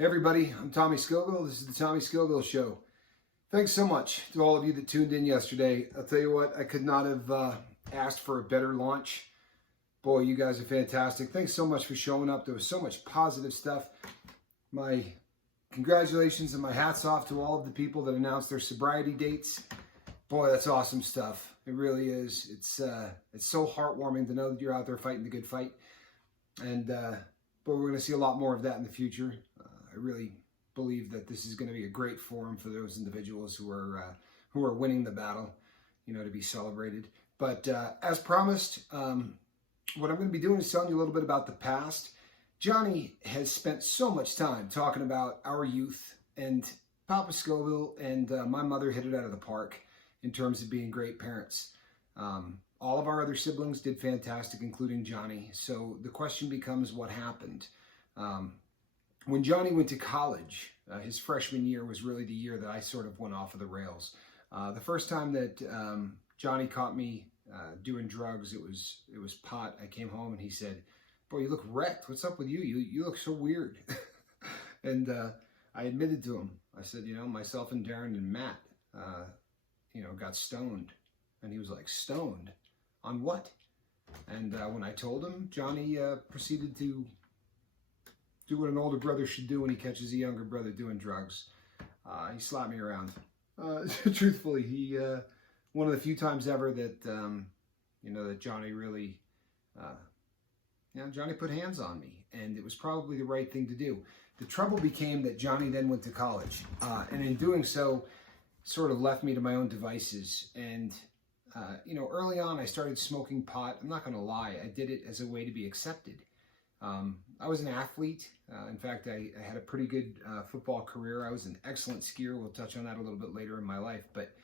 Hey everybody, I'm Tommy Scoville. This is the Tommy Scoville Show. Thanks so much to all of you that tuned in yesterday. I'll tell you what, I could not have asked for a better launch. Boy, you guys are fantastic. Thanks so much for showing up. There was so much positive stuff. My congratulations and my hats off to all of the people that announced their sobriety dates. Boy, that's awesome stuff. It really is. It's so heartwarming to know that you're out there fighting the good fight. And but we're going to see a lot more of that in the future. I really believe that this is going to be a great forum for those individuals who are winning the battle, to be celebrated. But as promised, what I'm going to be doing is telling you a little bit about the past. Johnny has spent so much time talking about our youth, and Papa Scoville and my mother hit it out of the park in terms of being great parents. All of our other siblings did fantastic, including Johnny. So the question becomes, what happened? When Johnny went to college, his freshman year was really the year that I sort of went off of the rails. The first time that Johnny caught me doing drugs, it was pot. I came home and he said, "Boy, you look wrecked. What's up with you? You look so weird." And I admitted to him. I said, myself and Darren and Matt, got stoned. And he was like, "Stoned? On what?" And when I told him, Johnny proceeded to do what an older brother should do when he catches a younger brother doing drugs. He slapped me around. Truthfully, he one of the few times ever that that Johnny really, Johnny put hands on me, and it was probably the right thing to do. The trouble became that Johnny then went to college, and in doing so, sort of left me to my own devices. And early on, I started smoking pot. I'm not going to lie, I did it as a way to be accepted. I was an athlete. In fact, I had a pretty good football career. I was an excellent skier. We'll touch on that a little bit later in my life. But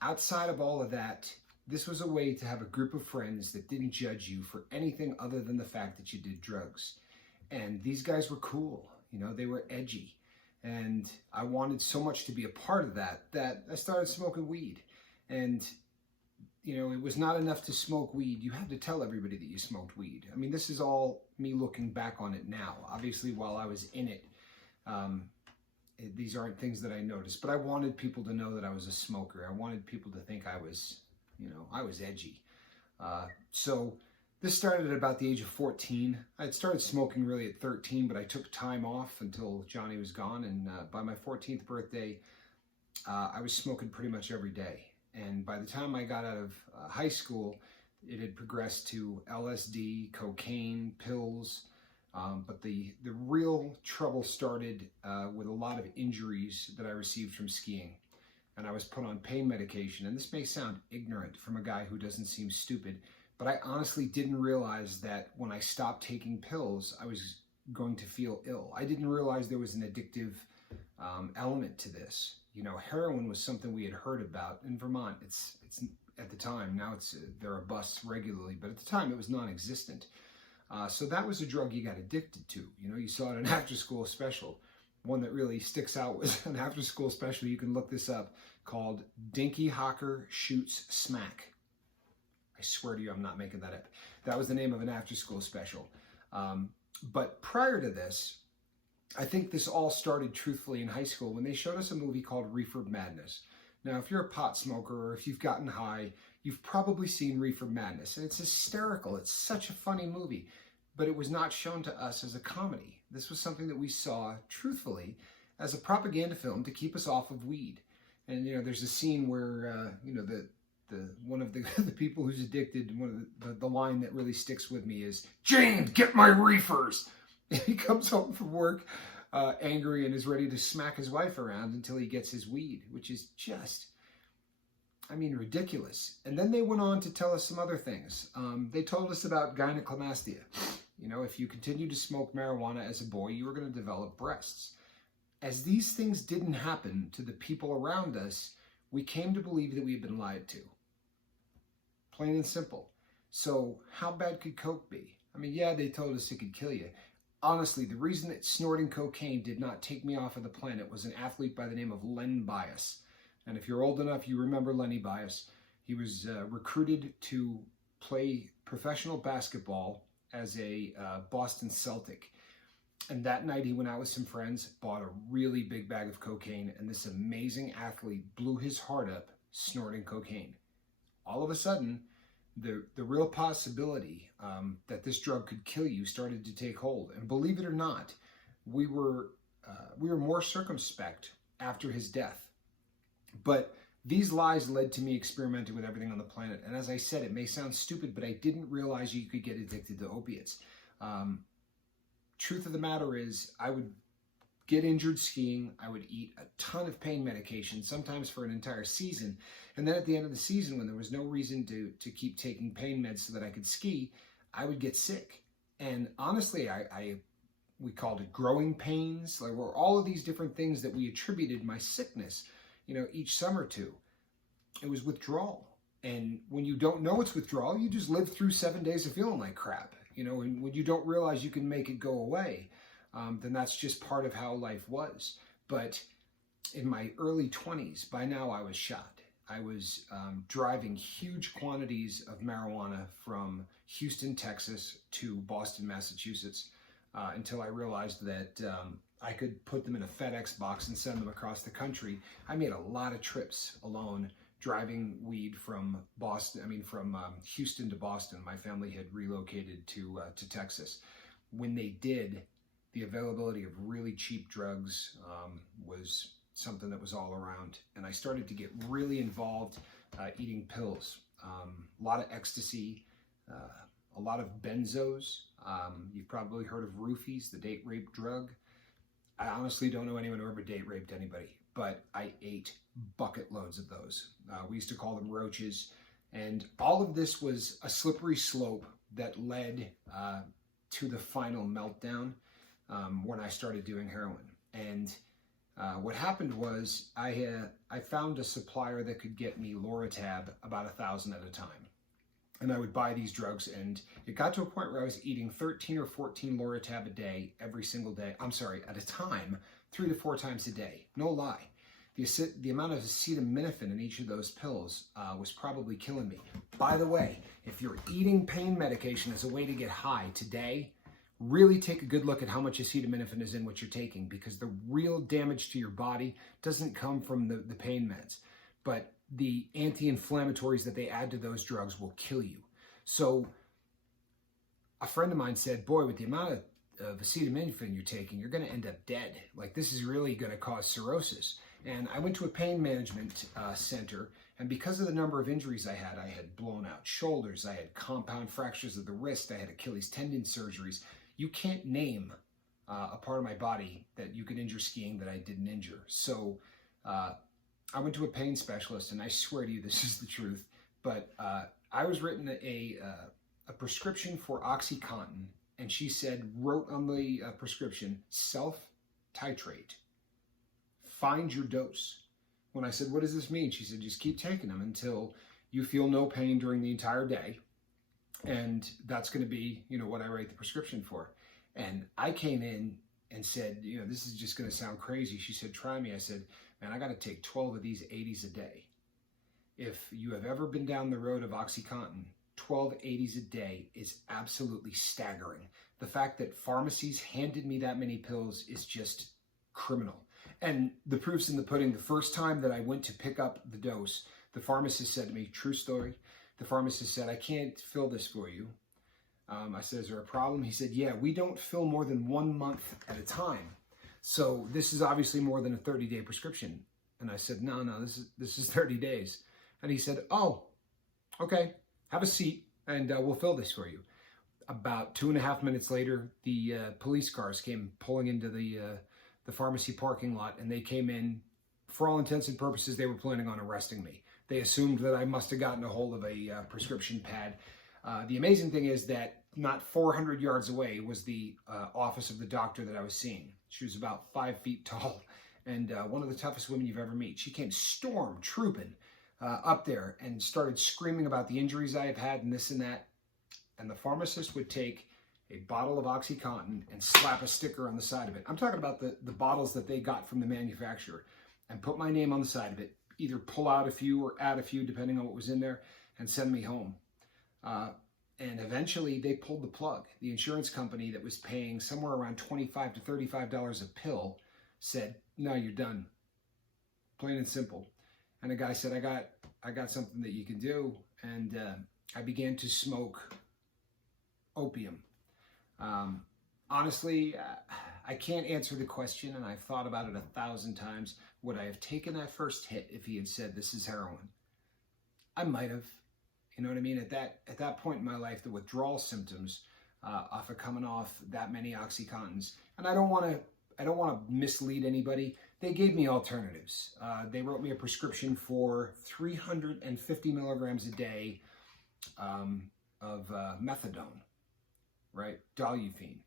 outside of all of that, this was a way to have a group of friends that didn't judge you for anything other than the fact that you did drugs. And these guys were cool. They were edgy. And I wanted so much to be a part of that I started smoking weed. And it was not enough to smoke weed. You had to tell everybody that you smoked weed. I mean, this is all me looking back on it now. Obviously, while I was in it, these aren't things that I noticed. But I wanted people to know that I was a smoker. I wanted people to think I was, I was edgy. So this started at about the age of 14. I had started smoking really at 13, but I took time off until Johnny was gone. And by my 14th birthday, I was smoking pretty much every day. And by the time I got out of high school, it had progressed to LSD, cocaine, pills. But the real trouble started with a lot of injuries that I received from skiing. And I was put on pain medication. And this may sound ignorant from a guy who doesn't seem stupid, but I honestly didn't realize that when I stopped taking pills, I was going to feel ill. I didn't realize there was an addictive element to this. Heroin was something we had heard about in Vermont. It's at the time, now there are busts regularly, but at the time it was non-existent. So that was a drug you got addicted to. You saw it in an after-school special. One that really sticks out was an after-school special. You can look this up, called Dinky Hocker Shoots Smack. I swear to you, I'm not making that up. That was the name of an after-school special. But prior to this, I think this all started truthfully in high school when they showed us a movie called Reefer Madness. Now, if you're a pot smoker or if you've gotten high, you've probably seen Reefer Madness. And it's hysterical. It's such a funny movie. But it was not shown to us as a comedy. This was something that we saw, truthfully, as a propaganda film to keep us off of weed. And, there's a scene where, one of the people who's addicted, the line that really sticks with me is, "Jane, get my reefers!" He comes home from work angry and is ready to smack his wife around until he gets his weed, which is just, ridiculous. And then they went on to tell us some other things. They told us about gynecomastia. If you continued to smoke marijuana as a boy, you were going to develop breasts. As these things didn't happen to the people around us, we came to believe that we had been lied to. Plain and simple. So how bad could coke be? Yeah, they told us it could kill you. Honestly, the reason that snorting cocaine did not take me off of the planet was an athlete by the name of Len Bias. And if you're old enough, you remember Lenny Bias. He was recruited to play professional basketball as a Boston Celtic. And that night he went out with some friends, bought a really big bag of cocaine, and this amazing athlete blew his heart up snorting cocaine. All of a sudden, the real possibility that this drug could kill you started to take hold. And believe it or not, we were more circumspect after his death. But these lies led to me experimenting with everything on the planet. And as I said, it may sound stupid, but I didn't realize you could get addicted to opiates. Truth of the matter is, I would get injured skiing. I would eat a ton of pain medication, sometimes for an entire season. And then at the end of the season, when there was no reason to keep taking pain meds so that I could ski, I would get sick. And honestly, we called it growing pains. Like, were all of these different things that we attributed my sickness, each summer to. It was withdrawal. And when you don't know it's withdrawal, you just live through 7 days of feeling like crap. And when you don't realize you can make it go away, then that's just part of how life was. But in my early 20s, by now I was shot. I was driving huge quantities of marijuana from Houston, Texas to Boston, Massachusetts, until I realized that I could put them in a FedEx box and send them across the country. I made a lot of trips alone driving weed from Houston to Boston. My family had relocated to Texas. When they did, the availability of really cheap drugs was something that was all around. And I started to get really involved eating pills, a lot of ecstasy, a lot of benzos. You've probably heard of roofies, the date rape drug. I honestly don't know anyone who ever date raped anybody, but I ate bucket loads of those. We used to call them roaches. And all of this was a slippery slope that led to the final meltdown when I started doing heroin. And what happened was I found a supplier that could get me Loratab about 1,000 at a time. And I would buy these drugs, and it got to a point where I was eating 13 or 14 Loratab a day every single day. At a time, 3 to 4 times a day. No lie. The amount of acetaminophen in each of those pills was probably killing me. By the way, if you're eating pain medication as a way to get high today, really take a good look at how much acetaminophen is in what you're taking, because the real damage to your body doesn't come from the pain meds, but the anti-inflammatories that they add to those drugs will kill you. So a friend of mine said, boy, with the amount of acetaminophen you're taking, you're going to end up dead. Like, this is really going to cause cirrhosis. And I went to a pain management center, and because of the number of injuries I had blown out shoulders, I had compound fractures of the wrist, I had Achilles tendon surgeries. You can't name a part of my body that you could injure skiing that I didn't injure. So I went to a pain specialist, and I swear to you, this is the truth. But I was written a prescription for OxyContin, and she wrote on the prescription, self-titrate. Find your dose. When I said, what does this mean? She said, just keep taking them until you feel no pain during the entire day. And that's going to be, what I write the prescription for. And I came in and said, this is just going to sound crazy. She said, try me. I said, man, I got to take 12 of these 80s a day. If you have ever been down the road of OxyContin, 12 80s a day is absolutely staggering. The fact that pharmacies handed me that many pills is just criminal. And the proof's in the pudding. The first time that I went to pick up the dose, the pharmacist said to me, true story, the pharmacist said, I can't fill this for you. I said, is there a problem? He said, yeah, we don't fill more than 1 month at a time. So this is obviously more than a 30-day prescription. And I said, no, this is 30 days. And he said, oh, okay, have a seat and we'll fill this for you. About 2.5 minutes later, the police cars came pulling into the pharmacy parking lot, and they came in. For all intents and purposes, they were planning on arresting me. They assumed that I must have gotten a hold of a prescription pad. The amazing thing is that not 400 yards away was the office of the doctor that I was seeing. She was about 5 feet tall and one of the toughest women you've ever met. She came storm trooping up there and started screaming about the injuries I have had and this and that. And the pharmacist would take a bottle of OxyContin and slap a sticker on the side of it. I'm talking about the bottles that they got from the manufacturer, and put my name on the side of it, either pull out a few or add a few depending on what was in there, and send me home. And eventually they pulled the plug. The insurance company that was paying somewhere around $25 to $35 a pill said, no, you're done. Plain and simple. And the guy said, I got something that you can do. And I began to smoke opium. Honestly, I can't answer the question, and I've thought about it 1,000 times. Would I have taken that first hit if he had said, this is heroin? I might have. You know what I mean? At that point in my life, the withdrawal symptoms off of coming off that many OxyContins, and I don't want to mislead anybody. They gave me alternatives. They wrote me a prescription for 350 milligrams a day of methadone, right? Doluthane.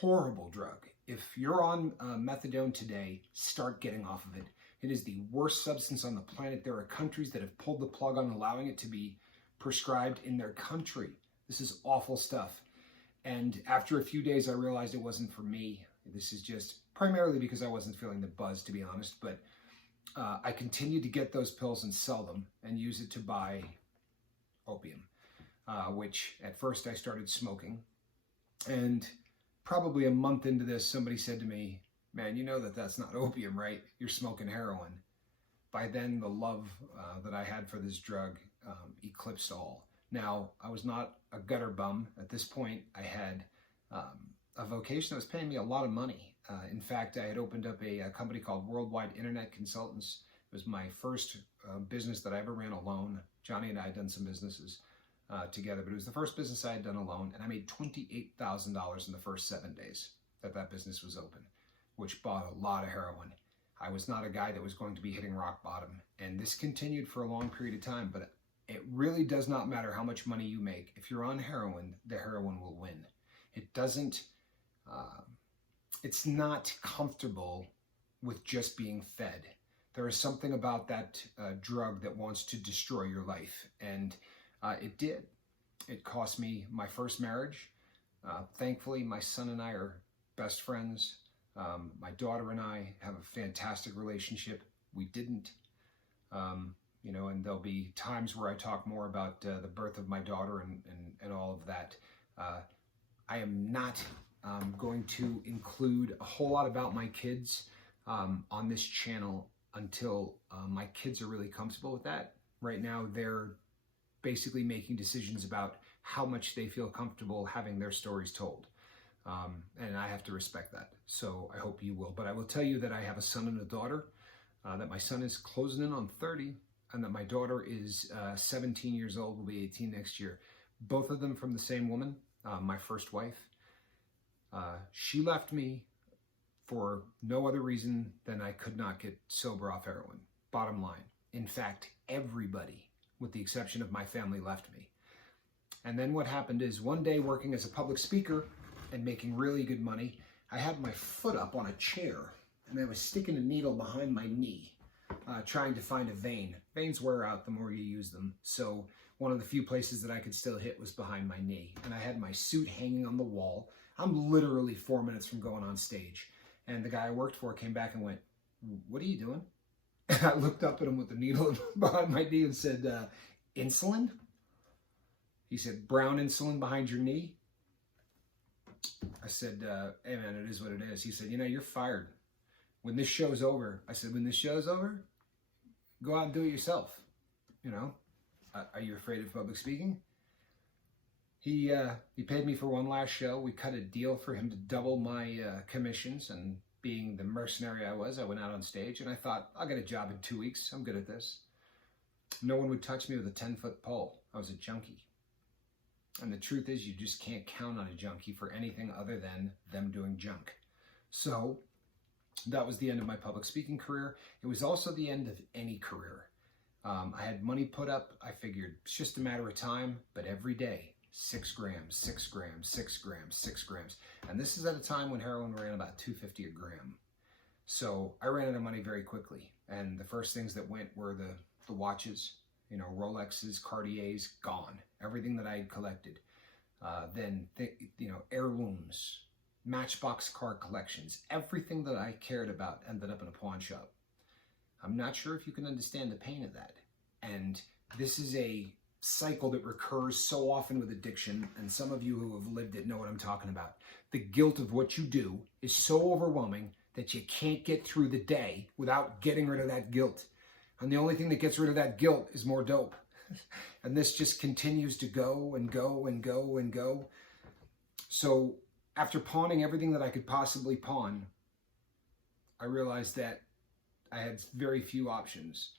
Horrible drug. If you're on methadone today, start getting off of it. It is the worst substance on the planet. There are countries that have pulled the plug on allowing it to be prescribed in their country. This is awful stuff. And after a few days, I realized it wasn't for me. This is just primarily because I wasn't feeling the buzz, to be honest. But I continued to get those pills and sell them and use it to buy opium, which at first I started smoking. And probably a month into this, somebody said to me, man, you know that that's not opium, right? You're smoking heroin. By then, the love that I had for this drug eclipsed all. Now, I was not a gutter bum. At this point, I had a vocation that was paying me a lot of money. In fact, I had opened up a company called Worldwide Internet Consultants. It was my first business that I ever ran alone. Johnny and I had done some businesses together, but it was the first business I had done alone, and I made $28,000 in the first 7 days that business was open, which bought a lot of heroin. I was not a guy that was going to be hitting rock bottom, and this continued for a long period of time, but it really does not matter how much money you make. If you're on heroin, the heroin will win. It doesn't, it's not comfortable with just being fed. There is something about that drug that wants to destroy your life, and it did. It cost me my first marriage. Thankfully, my son and I are best friends. My daughter and I have a fantastic relationship. We didn't, and there'll be times where I talk more about the birth of my daughter and all of that. I am not going to include a whole lot about my kids on this channel until my kids are really comfortable with that. Right now, they're basically making decisions about how much they feel comfortable having their stories told. And I have to respect that. So I hope you will. But I will tell you that I have a son and a daughter, that my son is closing in on 30, and that my daughter is 17 years old, will be 18 next year. Both of them from the same woman, my first wife. She left me for no other reason than I could not get sober off heroin. Bottom line. In fact, everybody, with the exception of my family, left me. And then what happened is one day, working as a public speaker and making really good money, I had my foot up on a chair and I was sticking a needle behind my knee, trying to find a vein. Veins wear out the more you use them. So one of the few places that I could still hit was behind my knee. And I had my suit hanging on the wall. I'm literally 4 minutes from going on stage. And the guy I worked for came back and went, "What are you doing?" And I looked up at him with the needle behind my knee and said, "Insulin?" He said, "Brown insulin behind your knee?" I said, "Hey man, it is what it is." He said, "You're fired. When this show's over," I said, "When this show's over, go out and do it yourself. Are you afraid of public speaking?" He paid me for one last show. We cut a deal for him to double my commissions, and being the mercenary I was, I went out on stage and I thought, I'll get a job in 2 weeks. I'm good at this. No one would touch me with a 10-foot pole. I was a junkie. And the truth is, you just can't count on a junkie for anything other than them doing junk. So that was the end of my public speaking career. It was also the end of any career. I had money put up. I figured it's just a matter of time, but every day, 6 grams, 6 grams, 6 grams, 6 grams. And this is at a time when heroin ran about $2.50 a gram. So I ran out of money very quickly. And the first things that went were the watches, Rolexes, Cartiers, gone. Everything that I had collected. Then heirlooms, Matchbox car collections, everything that I cared about ended up in a pawn shop. I'm not sure if you can understand the pain of that. And this is a cycle that recurs so often with addiction, and some of you who have lived it know what I'm talking about. The guilt of what you do is so overwhelming that you can't get through the day without getting rid of that guilt. And the only thing that gets rid of that guilt is more dope. And this just continues to go and go and go and go. So after pawning everything that I could possibly pawn, I realized that I had very few options.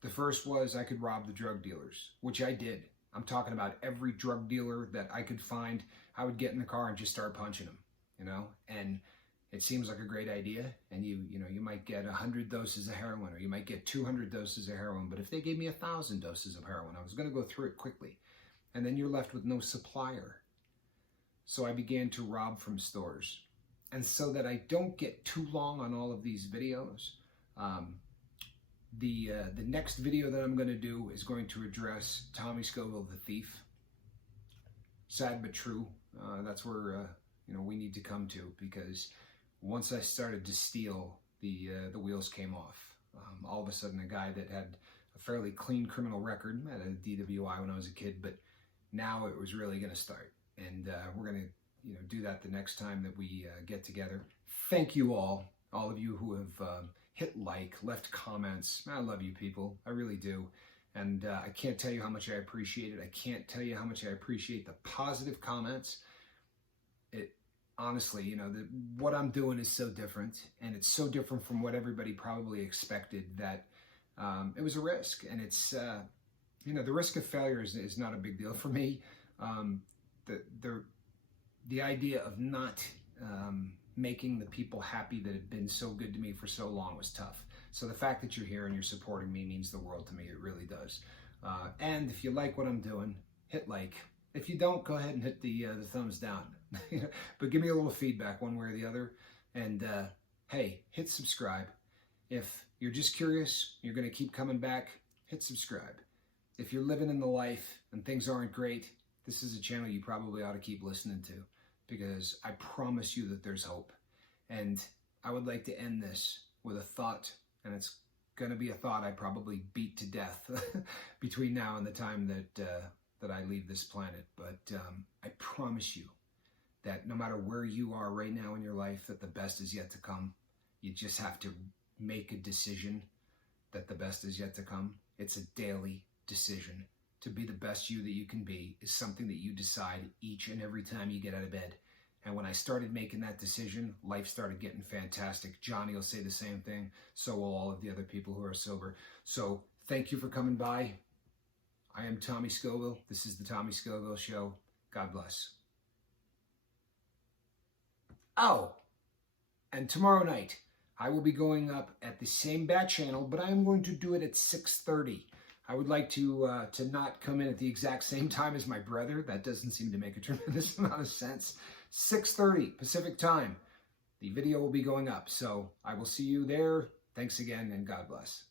The first was I could rob the drug dealers, which I did. I'm talking about every drug dealer that I could find. I would get in the car and just start punching them, you know, and it seems like a great idea. And you might get 100 doses of heroin, or you might get 200 doses of heroin. But if they gave me 1,000 doses of heroin, I was going to go through it quickly. And then you're left with no supplier. So I began to rob from stores. And so that I don't get too long on all of these videos, the next video that I'm going to do is going to address Tommy Scoville, the thief. Sad but true. That's where we need to come to, because once I started to steal, the wheels came off. All of a sudden, a guy that had a fairly clean criminal record, had a DWI when I was a kid, but now it was really going to start. And we're going to do that the next time that we get together. Thank you all of you who have hit like, left comments. I love you people. I really do. And I can't tell you how much I appreciate it. I can't tell you how much I appreciate the positive comments. It honestly, what I'm doing is so different, and it's so different from what everybody probably expected, that it was a risk. And it's, the risk of failure is not a big deal for me. The idea of not making the people happy that had been so good to me for so long was tough. So the fact that you're here and you're supporting me means the world to me. It really does. And if you like what I'm doing, hit like. If you don't, go ahead and hit the thumbs down. But give me a little feedback one way or the other. And hey, hit subscribe. If you're just curious, you're going to keep coming back, hit subscribe. If you're living in the life and things aren't great, this is a channel you probably ought to keep listening to, because I promise you that there's hope. And I would like to end this with a thought, and it's going to be a thought I probably beat to death between now and the time that I leave this planet. But I promise you that no matter where you are right now in your life, that the best is yet to come. You just have to make a decision that the best is yet to come. It's a daily decision. To be the best you that you can be is something that you decide each and every time you get out of bed. And when I started making that decision, life started getting fantastic. Johnny will say the same thing. So will all of the other people who are sober. So thank you for coming by. I am Tommy Scoville. This is the Tommy Scoville Show. God bless. Oh, and tomorrow night, I will be going up at the same bat channel, but I am going to do it at 6:30. I would like to not come in at the exact same time as my brother. That doesn't seem to make a tremendous amount of sense. 6:30 Pacific time. The video will be going up, so I will see you there. Thanks again, and God bless.